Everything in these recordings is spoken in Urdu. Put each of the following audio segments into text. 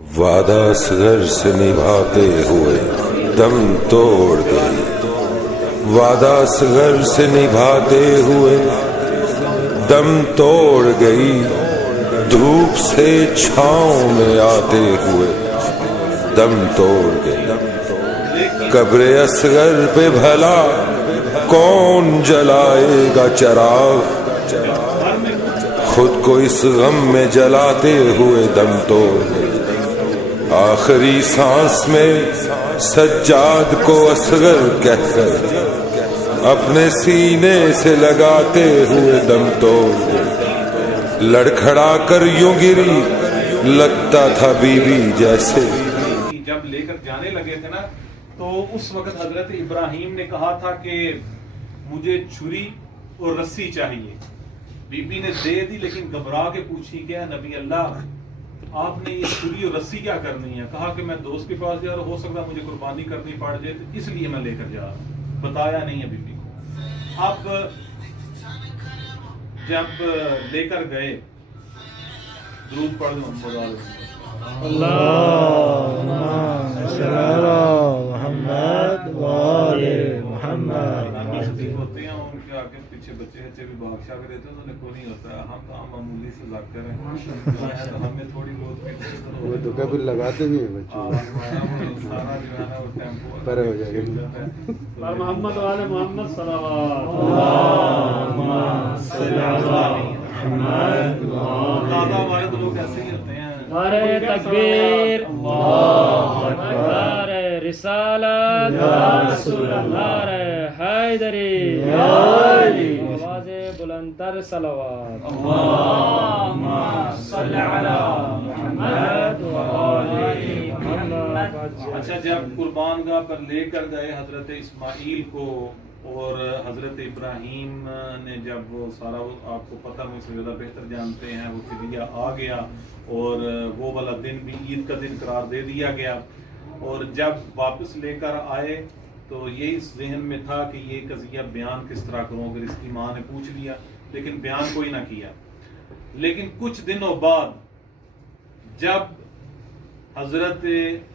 وعدہ اصغر سے نبھاتے ہوئے دم توڑ گئی، وعدہ اصغر سے نبھاتے ہوئے دم توڑ گئی، دھوپ سے چھاؤں میں آتے ہوئے دم توڑ گئی۔ قبر اصغر پہ بھلا کون جلائے گا چراغ، خود کو اس غم میں جلاتے ہوئے دم توڑ گئی۔ آخری سانس میں سجاد کو اصغر کہہ کر اپنے سینے سے لگاتے ہوئے دم توڑ گئی۔ لڑکھڑا کر یوں گری لگتا تھا بی بی جیسے۔ جب لے کر جانے لگے تھے نا تو اس وقت حضرت ابراہیم نے کہا تھا کہ مجھے چھری اور رسی چاہیے۔ بی بی نے دے دی لیکن گھبرا کے پوچھی کہ نبی اللہ آپ نے یہ چھری اور رسی کیا کرنی ہے؟ کہا کہ میں دوست کے پاس جا رہا، ہو سکتا مجھے قربانی کرنی پڑ جائے تو اس لیے میں لے کر جا رہا ہوں۔ بتایا نہیں ہے بی بی کو۔ اب جب لے کر گئے، درود پڑھ محمد ہوتے ہیں ان کے آگے پیچھے بچے بچے بھی بادشاہ کے رہتے ہیں، انہوں نے کوئی نہیں ہوتا ہے، ہم تو عام معمولی سے ذاکر ہیں تو ہمیں تھوڑی بہت وہ تو کبھی لگاتے بھی ہیں بچوں سارا جو ہے نا وہ ٹیمپو پر ہو جائے گا۔ محمد والے محمد دادا والے تو لوگ ایسے ہی ہوتے ہیں۔ نعرہ تکبیر، نعرہ رسالت، نعرہ حیدری، آواز بلندتر صلوات۔ اللہم صل علی محمد وآل محمد۔ اچھا، جب قربان گاہ پر لے کر گئے حضرت اسماعیل کو اور حضرت ابراہیم نے جب وہ سارا، آپ کو پتہ مجھ سے زیادہ بہتر جانتے ہیں، وہ فدیہ آ گیا اور وہ والا دن بھی عید کا دن قرار دے دیا گیا، اور جب واپس لے کر آئے تو یہی ذہن میں تھا کہ یہ قضیہ بیان کس طرح کروں، اگر اس کی ماں نے پوچھ لیا، لیکن بیان کوئی نہ کیا۔ لیکن کچھ دنوں بعد جب حضرت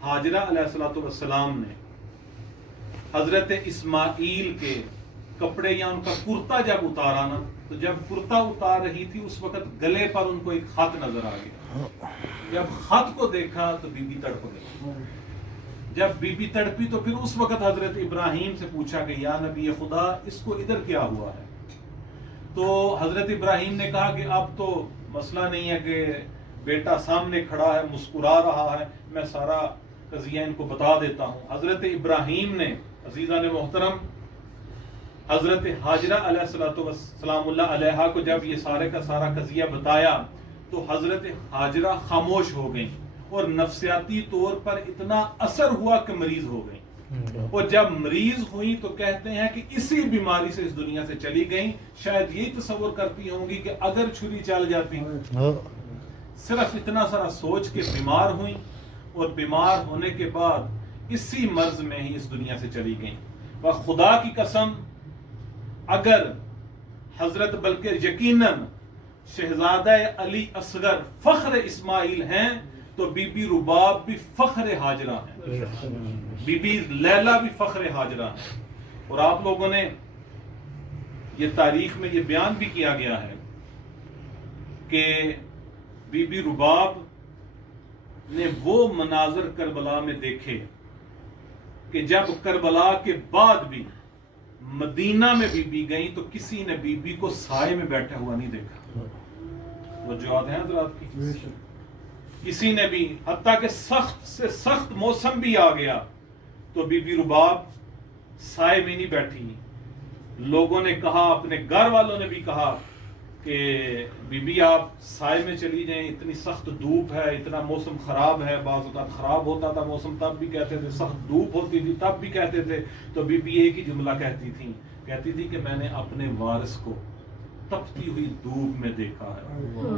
ہاجرہ علیہ السلام نے حضرت اسماعیل کے کپڑے یا ان کا کرتا جب اتارا نا، تو جب کرتا اتار رہی تھی اس وقت گلے پر ان کو ایک خط نظر آ گیا۔ جب خط کو دیکھا تو بی بی تڑپ گئی۔ جب بی بی تڑپی تو پھر اس وقت حضرت ابراہیم سے پوچھا کہ یا نبی خدا اس کو ادھر کیا ہوا ہے؟ تو حضرت ابراہیم نے کہا کہ اب تو مسئلہ نہیں ہے کہ بیٹا سامنے کھڑا ہے مسکرا رہا ہے، میں سارا قضیہ ان کو بتا دیتا ہوں۔ حضرت ابراہیم نے، عزیزان محترم، حضرت ہاجرہ علیہ السلام اللہ علیہا کو جب یہ سارے کا سارا قضیہ بتایا تو حضرت ہاجرہ خاموش ہو گئیں اور نفسیاتی طور پر اتنا اثر ہوا کہ مریض ہو گئیں، اور جب مریض ہوئی تو کہتے ہیں کہ اسی بیماری سے اس دنیا سے چلی گئیں۔ شاید یہی تصور کرتی ہوں گی کہ اگر چھری چل جاتی، صرف اتنا سارا سوچ کے بیمار ہوئیں، اور بیمار ہونے کے بعد اسی مرض میں ہی اس دنیا سے چلی گئیں۔ و خدا کی قسم، اگر حضرت بلکہ یقیناً شہزادہ علی اصغر فخر اسماعیل ہیں تو بی بی رباب بھی فخر ہاجرہ ہیں، بی بی لیلہ بھی فخر ہاجرہ ہیں۔ اور آپ لوگوں نے یہ تاریخ میں یہ بیان بھی کیا گیا ہے کہ بی بی رباب نے وہ مناظر کربلا میں دیکھے کہ جب کربلا کے بعد بھی مدینہ میں بی بی گئیں تو کسی نے بی بی کو سائے میں بیٹھا ہوا نہیں دیکھا۔ وہ جواب ہیں حضرات کی، کسی نے بھی، حتیٰ کہ سخت سے سخت موسم بھی آ گیا تو بی بی رباب سائے میں نہیں بیٹھی۔ لوگوں نے کہا، اپنے گھر والوں نے بھی کہا کہ بی بی آپ سائے میں چلی جائیں، اتنی سخت دھوپ ہے، اتنا موسم خراب ہے، بعض اوقات خراب ہوتا تھا موسم تب بھی کہتے تھے، سخت دھوپ ہوتی تھی تب بھی کہتے تھے، تو بی بی ایک ہی جملہ کہتی تھی کہ میں نے اپنے وارث کو تپتی ہوئی دھوپ میں دیکھا ہے،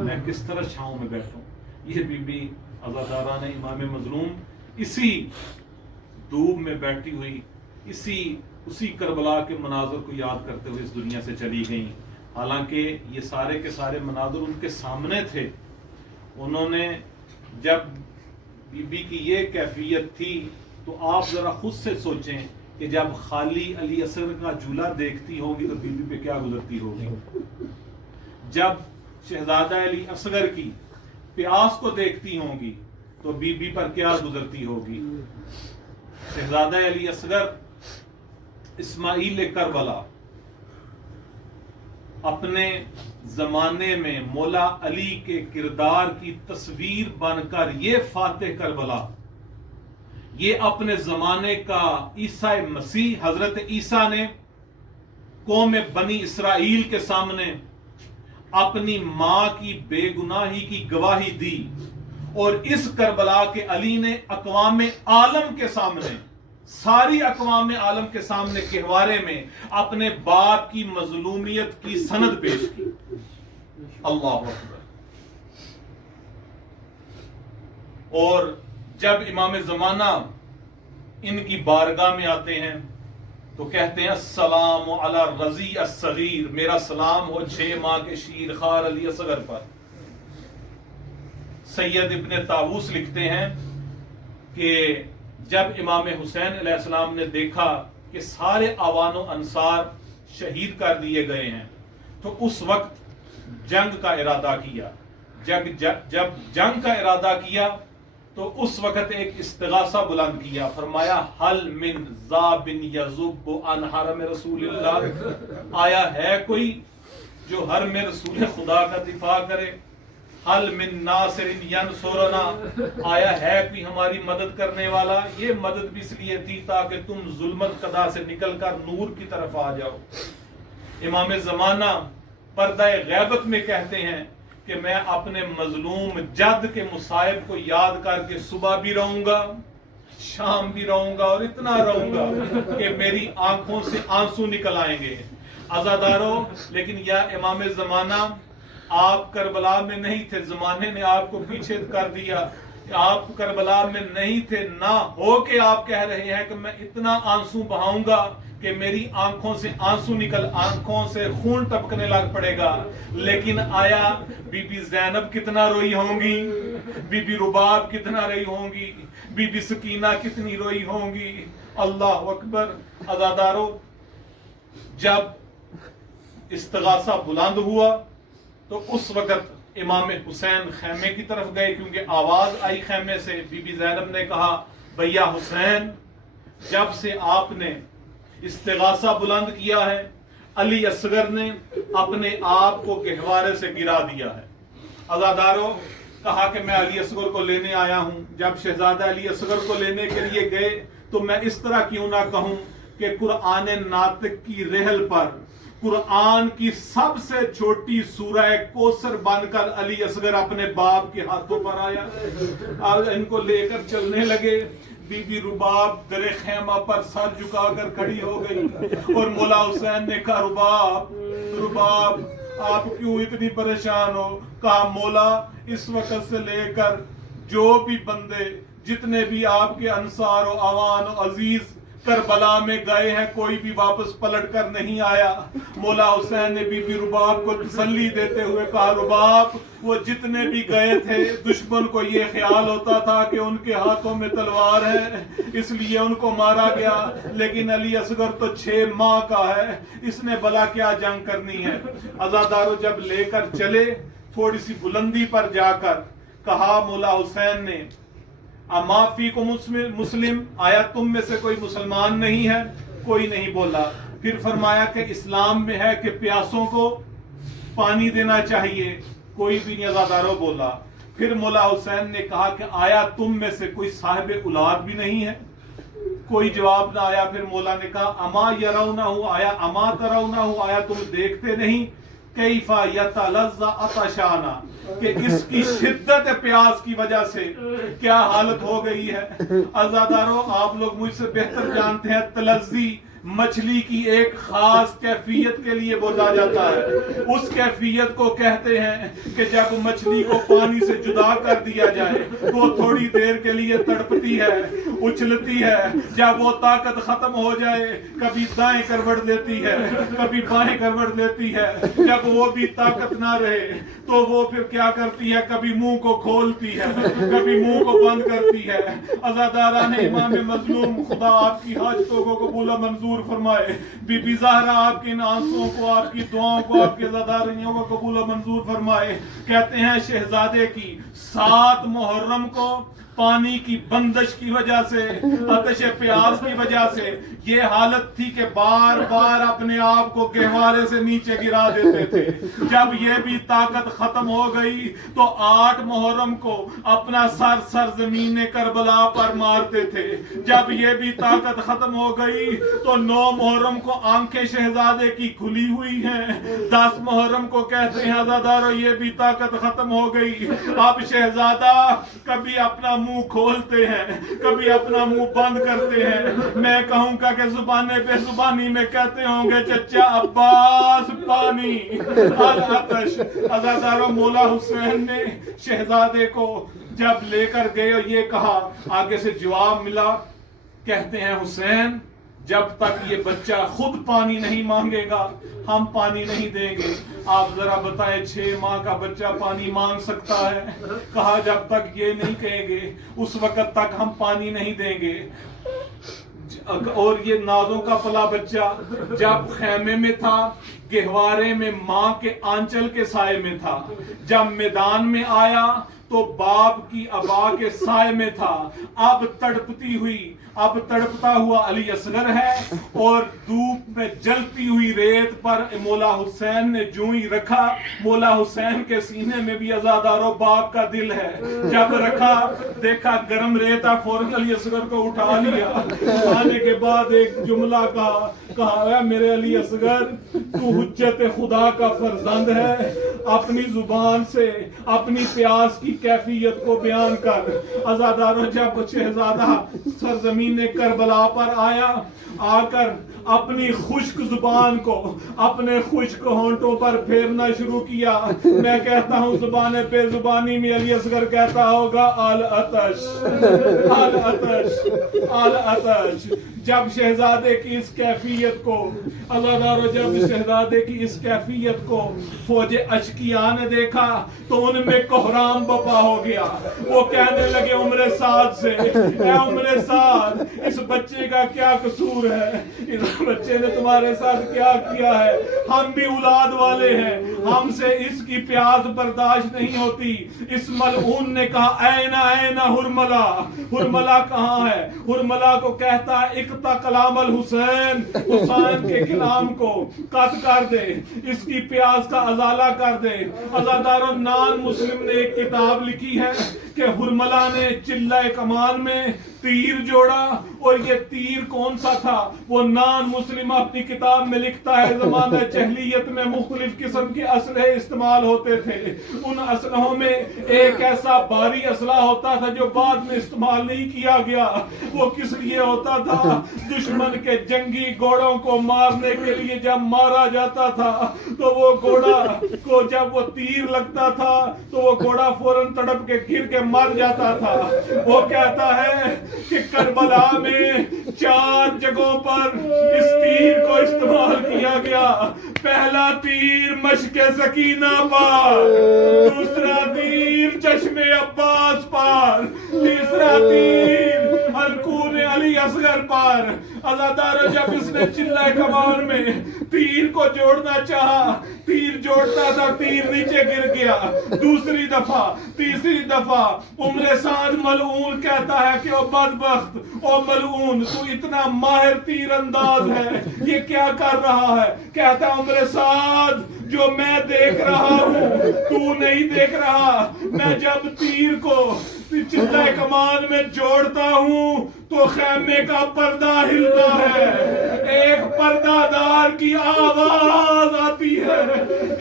میں کس طرح چھاؤں میں بیٹھوں۔ یہ بی بی عزاداران امام مظلوم اسی دھوپ میں بیٹھی ہوئی اسی کربلا کے مناظر کو یاد کرتے ہوئے اس دنیا سے چلی گئیں۔ حالانکہ یہ سارے کے سارے مناظر ان کے سامنے تھے، انہوں نے جب بی بی کی یہ کیفیت تھی، تو آپ ذرا خود سے سوچیں کہ جب خالی علی اصغر کا جھولا دیکھتی ہوگی تو بی بی پہ کیا گزرتی ہوگی، جب شہزادہ علی اصغر کی پیاس کو دیکھتی ہوں گی تو بی بی پر کیا گزرتی ہوگی۔ شہزادہ علی اصغر اسماعیل کربلا اپنے زمانے میں مولا علی کے کردار کی تصویر بن کر یہ فاتح کربلا، یہ اپنے زمانے کا عیسیٰ مسیح حضرت عیسیٰ نے قوم بنی اسرائیل کے سامنے اپنی ماں کی بے گناہی کی گواہی دی، اور اس کربلا کے علی نے اقوام عالم کے سامنے، ساری اقوام عالم کے سامنے گہوارے میں اپنے باپ کی مظلومیت کی سند پیش کی۔ اللہ اکبر۔ اور جب امام زمانہ ان کی بارگاہ میں آتے ہیں تو کہتے ہیں السلام علی الرضیع الصغیر، میرا سلام ہو 6 ماہ کے شیر خوار علی اصغر پر۔ سید ابن طاووس لکھتے ہیں کہ جب امام حسین علیہ السلام نے دیکھا کہ سارے آوان و انصار شہید کر دیے گئے ہیں تو اس وقت جنگ کا ارادہ کیا۔ جب جنگ کا ارادہ کیا تو اس وقت ایک استغاثہ بلند کیا، فرمایا حل من ذاب یذب عن حرم رسول اللہ، آیا ہے کوئی جو حرم رسول خدا کا دفاع کرے؟ حل من ناصر ینصرنا، آیا ہے کوئی ہماری مدد کرنے والا؟ یہ مدد بھی اس لیے تھی تاکہ تم ظلمت قضا سے نکل کر نور کی طرف آ جاؤ۔ امام زمانہ پردہ غیبت میں کہتے ہیں کہ میں اپنے مظلوم جد کے مصائب کو یاد کر کے صبح بھی رہوں گا، شام بھی رہوں گا، اور اتنا رہوں گا کہ میری آنکھوں سے آنسو نکل آئیں گے۔ عزادارو، لیکن یا امام زمانہ آپ کربلا میں نہیں تھے، زمانے نے آپ کو پیچھے کر دیا، آپ کربلا میں نہیں تھے، نہ ہو کہ آپ کہہ رہے ہیں کہ میں اتنا آنسو بہاؤں گا کہ میری آنکھوں سے آنسو نکل، آنکھوں سے خون ٹپکنے لگ پڑے گا۔ لیکن آیا بی بی زینب کتنا روئی ہوں گی، بی بی رباب کتنا روئی ہوں گی، بی بی سکینہ کتنی روئی ہوں گی۔ اللہ اکبر۔ عزادارو، جب استغاثہ بلند ہوا تو اس وقت امام حسین خیمے کی طرف گئے، کیونکہ آواز آئی خیمے سے۔ بی بی زینب نے کہا بھیا حسین، جب سے آپ نے استغاثہ بلند کیا ہے، علی اصغر نے اپنے آپ کو گہوارے سے گرا دیا ہے۔ عزادارو، کہا کہ میں علی اصغر کو لینے آیا ہوں۔ جب شہزادہ علی اصغر کو لینے کے لیے گئے تو میں اس طرح کیوں نہ کہوں کہ قرآن ناطق کی رحل پر قرآن کی سب سے چھوٹی سورہ کوثر بن کر علی اصغر اپنے باپ کے ہاتھوں پر آیا، اور ان کو لے کر چلنے لگے۔ بی بی رباب در خیمہ پر سر جھکا کر کھڑی ہو گئی، اور مولا حسین نے کہا رباب آپ کیوں اتنی پریشان ہو؟ کہا مولا، اس وقت سے لے کر جو بھی بندے جتنے بھی آپ کے انصار و عوان و عزیز کربلا میں گئے ہیں، کوئی بھی واپس پلٹ کر نہیں آیا۔ مولا حسین نے بی بی رباب کو تسلی دیتے ہوئے کہا رباب، وہ جتنے بھی گئے تھے دشمن کو یہ خیال ہوتا تھا کہ ان کے ہاتھوں میں تلوار ہے، اس لیے ان کو مارا گیا، لیکن علی اصغر تو 6 ماہ کا ہے، اس نے بھلا کیا جنگ کرنی ہے۔ عزادارو، جب لے کر چلے، تھوڑی سی بلندی پر جا کر کہا مولا حسین نے اما فیکم مسلم، آیا تم میں سے کوئی مسلمان نہیں ہے؟ کوئی نہیں بولا۔ پھر فرمایا کہ اسلام میں ہے کہ پیاسوں کو پانی دینا چاہیے، کوئی بھی نہیں عزادارو بولا۔ پھر مولا حسین نے کہا کہ آیا تم میں سے کوئی صاحب اولاد بھی نہیں ہے؟ کوئی جواب نہ آیا۔ پھر مولا نے کہا اما یرونہ، آیا اما ترونہ، آیا تم دیکھتے نہیں؟ کیفا یتلظ عطشانا، کہ اس کی شدت پیاس کی وجہ سے کیا حالت ہو گئی ہے۔ عزادارو، آپ لوگ مجھ سے بہتر جانتے ہیں تلظی مچھلی کی ایک خاص کیفیت کے لیے بولا جاتا ہے. اس کیفیت کو کہتے ہیں کہ جب مچھلی کو پانی سے جدا کر دیا جائے تو وہ تھوڑی دیر کے لیے تڑپتی ہے, اچھلتی ہے. جب وہ طاقت ختم ہو جائے کبھی دائیں کروٹ لیتی ہے, کبھی بائیں کروٹ لیتی ہے. جب وہ بھی طاقت نہ رہے تو وہ پھر کیا کرتی ہے, کبھی منہ کو کھولتی ہے, کبھی منہ کو بند کرتی ہے. عزاداران امام مظلوم, خدا آپ کی حاجتوں کو قبول و منظور فرمائے. بی بی زہرا آپ کے ان آنسوؤں کو, آپ کی دعاؤں کو, آپ کی عزاداریوں کو قبول و منظور فرمائے. کہتے ہیں شہزادے کی 7 محرم کو پانی کی بندش کی وجہ سے, آتش پیاس کی وجہ سے یہ حالت تھی کہ بار بار اپنے آپ کو گہوارے سے نیچے گرا دیتے تھے. جب یہ بھی طاقت ختم ہو گئی تو 8 محرم کو اپنا سر سرزمین کربلا پر مارتے تھے. جب یہ بھی طاقت ختم ہو گئی تو 9 محرم کو آنکھیں شہزادے کی کھلی ہوئی ہیں. 10 محرم کو کہتے ہیں عزادارو یہ بھی طاقت ختم ہو گئی. اب شہزادہ کبھی اپنا منہ کھولتے ہیں, کبھی اپنا منہ بند کرتے ہیں. میں کہوں گا کہ زبانے بے زبانی میں کہتے ہوں گے چچا عباس پانی العطش. عزادارو مولا حسین نے شہزادے کو جب لے کر گئے اور یہ کہا, آگے سے جواب ملا, کہتے ہیں حسین جب تک یہ بچہ خود پانی نہیں مانگے گا ہم پانی نہیں دیں گے. آپ ذرا بتائیں 6 ماہ کا بچہ پانی مانگ سکتا ہے؟ کہا جب تک یہ نہیں کہیں گے اس وقت تک ہم پانی نہیں دیں گے. اور یہ نازوں کا پلا بچہ جب خیمے میں تھا, گہوارے میں ماں کے آنچل کے سائے میں تھا. جب میدان میں آیا تو باپ کی ابا کے سائے میں تھا. اب تڑپتا ہوا علی اصغر ہے اور دھوپ میں جلتی ہوئی ریت پر مولا حسین نے جوں ہی رکھا. مولا حسین کے سینے میں بھی عزادارو باپ کا دل ہے. جب رکھا دیکھا گرم ریتا, فوراً علی اصغر کو اٹھا لیا. اٹھانے کے بعد ایک جملہ کہا میرے علی اصغر تو حجت خدا کا فرزند ہے, اپنی زبان سے اپنی پیاس کی کیفیت کو بیان کر. عزادارو جب شہزادہ سرزمین کربلا پر آیا, آ کر اپنی خشک زبان کو اپنے خشک ہونٹوں پر پھیرنا شروع کیا. میں کہتا ہوں زبان بے زبانی میں علی اصغر کہتا ہوگا العطش العطش العطش. جب شہزادے کی اس کیفیت کو جب شہزادے کی اس کیفیت کو فوج اشکیا نے دیکھا تو ان میں کوہرام بپا ہو گیا. وہ کہنے لگے عمر سعد سے, اے عمر سعد اس بچے کا کیا قصور ہے, اس بچے نے تمہارے ساتھ کیا کیا ہے؟ ہم بھی اولاد والے ہیں, ہم سے اس کی پیاس برداشت نہیں ہوتی. اس ملعون نے کہا این ہرملا, ہرملا کہاں ہے؟ ہرملا کو کہتا ہے اقطع کلام الحسین, حسین کے کلام کو قطع کر دے, اس کی پیاس کا ازالہ کر دے. عزادارو نان مسلم نے ایک کتاب لکھی ہے کہ ہرملا نے چلہ کمان میں تیر جوڑا, اور یہ تیر کون سا تھا وہ نان مسلم اپنی کتاب میں لکھتا ہے. زمانہ جہلیت میں مختلف قسم کے اسلحے استعمال ہوتے تھے. ان اسلحوں میں ایک ایسا بھاری اسلحہ ہوتا تھا جو بعد میں استعمال نہیں کیا گیا. وہ کس لیے ہوتا تھا؟ دشمن کے جنگی گھوڑوں کو مارنے کے لیے جب مارا جاتا تھا تو وہ گھوڑا کو جب وہ تیر لگتا تھا تو وہ گھوڑا فوراً تڑپ کے گر کے مر جاتا تھا. وہ کہتا ہے کہ کربلا میں 4 جگہوں پر اس تیر کو استعمال کیا گیا. پہلا تیر مشک سکینہ پر, دوسرا تیر چشم عباس پر, تیسرا تیر الکون علی اصغر پر. عزادارو جب اس نے چلہ کمان میں تیر کو جوڑنا چاہا, تیر جوڑتا تھا, تیر نیچے گر گیا. دوسری دفعہ, تیسری دفعہ عمر سعد ملعون کہتا ہے کہ او بدبخت, او ملعون, تو اتنا ماہر تیر انداز ہے, یہ کیا کر رہا ہے؟ کہتا ہے عمر سعد جو میں دیکھ رہا ہوں تو نہیں دیکھ رہا. میں جب تیر کو چلہ کمان میں جوڑتا ہوں تو خیمے کا پردہ ہلتا ہے, ایک پردہ دار کی آواز آتی ہے,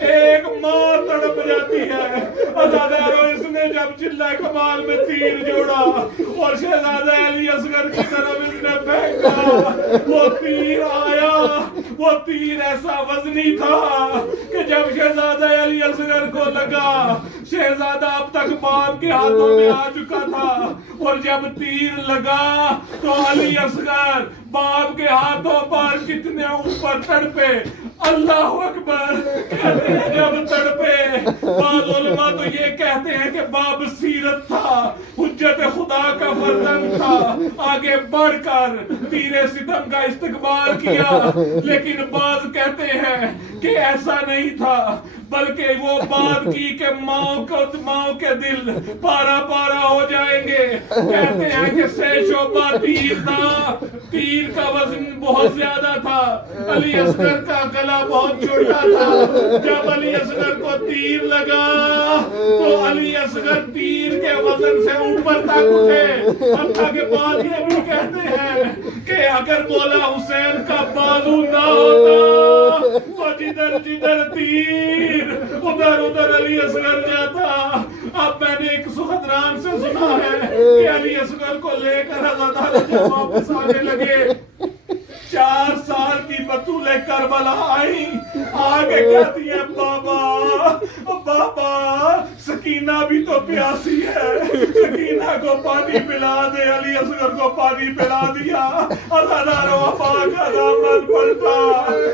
ایک ماں تڑپ جاتی ہے. عزادارو اس نے جب چلہ کمان میں تیر جوڑا اور شہزادہ علی اصغر کی طرف اس نے پھینک لگا وہ تیر آیا، وہ تیر ایسا وزنی تھا کہ جب شہزادہ علی اصغر کو لگا، شہزادہ اب تک باپ کے ہاتھوں میں آ چکا تھا، اور جب تیر لگا تو علی اصغر باپ کے ہاتھوں پر کتنے اوپر تڑپے، اللہ اکبر کہتے ہیں جب تڑپے۔ بعض علماء تو یہ کہتے ہیں کہ باب سیرت تھا، حجت خدا کا فرزند تھا، آگے بڑھ کر تیر ستم کا استقبال کیا، لیکن بعض کہتے ہیں کہ ایسا نہیں تھا، بلکہ وہ بات کی کہ ماؤں کے دل پارا پارا ہو جائیں گے۔ کہتے ہیں کہ 6 شعبہ تیر تھا، تیر کا وزن بہت زیادہ تھا، علی اصغر کا گلا بہت چھوٹا تھا۔ جب علی اصغر کو تیر لگا تو علی اصغر تیر کے وزن سے اوپر تک اٹھے، حتیٰ کہ بعض یہ بھی کہتے ہیں کہ اگر مولا حسین کا بازو نہ ہوتا تو جدھر جدھر تیر ادھر ادھر علی اصغر جاتا۔ اب میں نے ایک سخدران سے سنا ہے کہ علی اصغر کو لے کر ہزادار جب واپس آنے لگے، 4 سال کی بطول کربلا آئی، آگے کہتی ہے بابا بابا سکینہ بھی تو پیاسی ہے، سکینہ کو پانی پلا دے۔ علی اصغر کو پانی پلا دیا، ہزادار وفا کا دامن پلٹا،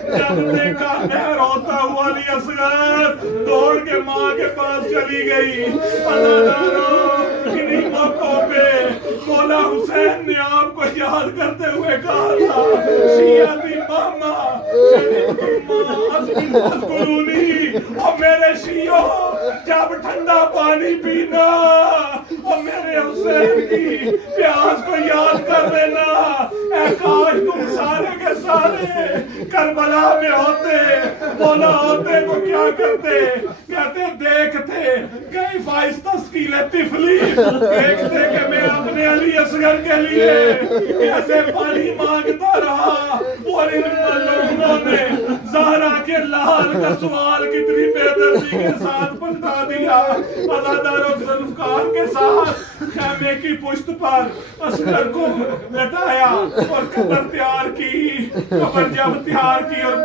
جب دیکھا نہر ہوتا ہوا علی اصغر دوڑ کے ماں کے پاس چلی گئی۔ ہزاداروں انہی موقعوں پہ مولا حسین نے آپ کو یاد کرتے ہوئے کہا تھا، شیعتی ماما اور میرے شیعوں جب ٹھنڈا پانی پینا اور میرے حسین کی پیاس کو یاد کر لینا۔ اے کاش تم سارے کے سارے کربلا میں ہوتے، مولا ہوتے تو کیا کرتے؟ کہتے دیکھتے کئی فائز تسکیل طفلی، دیکھتے کہ میں اپنے علی اصغر کے لیے کیسے پانی مانگتا رہا، اور ان لوگوں نے زہرا کے لال کا سوال کتنی بے دردی کے ساتھ پلٹا دیا۔ عزادار و ذوالفقار کے ساتھ خیمے کی پشت پر اصغر کو لٹایا اور قبر تیار کی، قبر جب تیار کی اور